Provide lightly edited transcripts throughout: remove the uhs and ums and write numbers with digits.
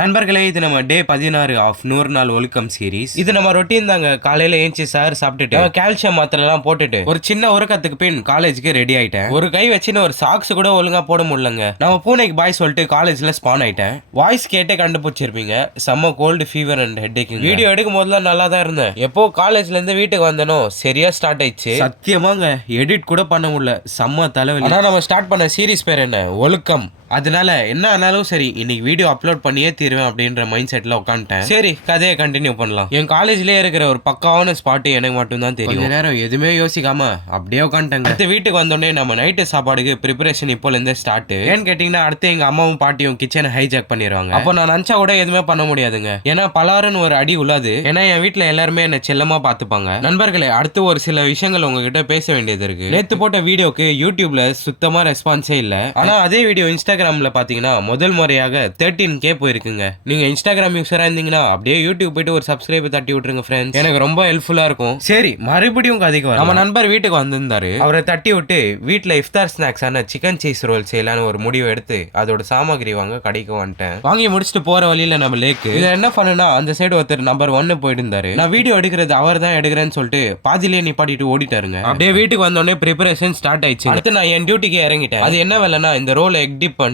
நண்பர்களே, இது நம்ம டே 16 ஆஃப் 100 நாள் ஒழுக்கம் சீரிஸ். இது நம்ம ரொட்டீன் தாங்க. காலையில ஏஞ்சி சார் சாப்பிட்டுட்டு கால்சியம் மாத்திரை எல்லாம் போட்டுட்டு ஒரு சின்ன உறக்கத்துக்கு பின் காலேஜுக்கு ரெடி ஆயிட்டேன். ஒரு கை வச்சுன்னு ஒரு சாக்ஸ் கூட ஒழுங்கா போட முடியலங்க. நம்ம பூனைக்கு பாய் சொல்லிட்டு காலேஜ்ல ஸ்பான் ஆயிட்டேன். வாய்ஸ் கேட்டே கண்டுபிடிச்சிருப்பீங்க. செம்ம cold fever and headache. Video எடுக்கும் போதெல்லாம் நல்லா தான் இருந்தேன். எப்போ காலேஜ்ல இருந்து வீட்டுக்கு வந்தனோ சரியா ஸ்டார்ட் ஆயிடுச்சு. சத்தியமாங்க எடிட் கூட பண்ண முடியல. செம்ம தலைவலி. ஆனா நம்ம ஸ்டார்ட் பண்ண சீரிஸ் பேர் என்ன? ஒழுக்கம். அதனால என்ன ஆனாலும் சரி, இன்னைக்கு வீடியோ அப்லோட் பண்ணியே தீருவேன் அப்படின்ற மைண்ட் செட்ல உட்காந்துட்டேன். சரி, கதையை கண்டினியூ பண்ணலாம். என் காலேஜ்லயே இருக்கிற ஒரு பக்காவான ஸ்பாட் எனக்கு மட்டும் தான் தெரியும். கொஞ்ச நேரம் எதுவுமே யோசிக்காம அப்படியே உட்காந்துட்டாங்க. அடுத்து வீட்டுக்கு வந்தோடனே நம்ம நைட்டு சாப்பாடுக்கு ப்ரிப்பரேஷன் இப்போல இருந்தே ஸ்டார்ட். ஏன்னு கேட்டீங்கன்னா, அடுத்து எங்க அம்மாவும் பாட்டியும் கிச்சனை ஹைஜாக் பண்ணிடுவாங்க. அப்போ நான் நினைச்சா கூட எதுவுமே பண்ண முடியாதுங்க. ஏன்னா பலாருன்னு ஒரு அடி உள்ளாது. ஏன்னா என் வீட்டுல எல்லாருமே என்ன செல்லமா பாத்துப்பாங்க. நண்பர்களே, அடுத்து ஒரு சில விஷயங்கள் உங்ககிட்ட பேச வேண்டியது இருக்கு. நேத்து போட்ட வீடியோக்கு யூடியூப்ல சுத்தமா ரெஸ்பான்ஸே இல்ல. ஆனா அதே வீடியோ இன்ஸ்டாகிராம்ல பாத்தீங்கன்னா முதல் முறையாக 13K போயிருக்குங்க. நீங்க இன்ஸ்டாகிராம் யூஸரா இருந்தீங்கன்னா அப்படியே யூடியூப் போயிட்டு ஒரு சப்ஸ்கிரைப் தட்டி விட்டுருங்க ஃப்ரெண்ட்ஸ். எனக்கு ரொம்ப ஹெல்ப்ஃபுல்லா இருக்கும். சரி, மறுபடியும் கதைக்கு வரும். நம்ம நண்பர் வீட்டுக்கு வந்திருந்தாரு. அவரை தட்டி விட்டு வீட்டுல இஃப்தார் ஸ்நாக்ஸ் ஆன சிக்கன் சீஸ் ரோல் செய்யலான்னு ஒரு முடிவு எடுத்து அதோட சாமாகிரி வாங்க கடைக்கு வந்துட்டேன். வாங்கி முடிச்சுட்டு போற வழியில நம்ம லேக்கு இதுல என்ன பண்ணுனா, அந்த சைடு ஒருத்தர் நம்பர் 1 போயிட்டு இருந்தாரு. நான் வீடியோ எடுக்கிறது அவர் தான் எடுக்கிறேன்னு சொல்லிட்டு பாதிலேயே நிப்பாட்டிட்டு ஓடிட்டாருங்க. அப்படியே வீட்டுக்கு வந்தோடனே ப்ரிப்பரேஷன் ஸ்டார்ட் ஆயிடுச்சு. அடுத்து நான் என் டியூட்டிக்கு இறங்கிட்டேன். அது என்ன வேலைன்னா, இந்த ரோல் எக் டிப் பண்ணிட்டு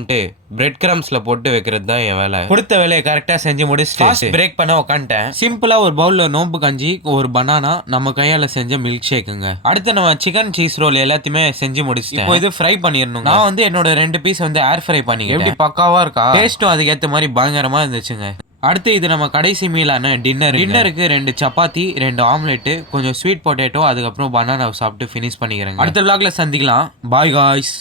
பிரெட் கிரம்ஸ்ல போட்டு வைக்கிறது தான் என் வேலை. கொடுத்த வேலையை கரெக்டா செஞ்சு முடிச்சுட்டு பிரேக் பண்ண உட்காந்துட்டேன். சிம்பிளா ஒரு பவுல்ல நோம்பு கஞ்சி, ஒரு பனானா, நம்ம கையால செஞ்ச மில்க் ஷேக்குங்க. அடுத்து நம்ம சிக்கன் சீஸ் ரோல் எல்லாத்தையுமே செஞ்சு முடிச்சிட்டேன். இப்போ இது ஃப்ரை பண்ணிடணும். நான் வந்து என்னோட 2 பீஸ் வந்து ஏர் ஃப்ரை பண்ணிக்கிட்டேன். எப்படி பக்காவா இருக்கா? டேஸ்ட்டும் அதுக்கு ஏத்த மாதிரி பயங்கரமா இருந்துச்சுங்க. அடுத்து இது நம்ம கடைசி மீலான டின்னருக்கு 2 சப்பாத்தி, 2 ஆம்லெட், கொஞ்சம் ஸ்வீட் பொட்டேட்டோ, அதுக்கப்புறம் பனானா சாப்பிட்டு ஃபினிஷ் பண்ணிக்கிறேன். அடுத்த vlogல சந்திக்கலாம். Bye guys.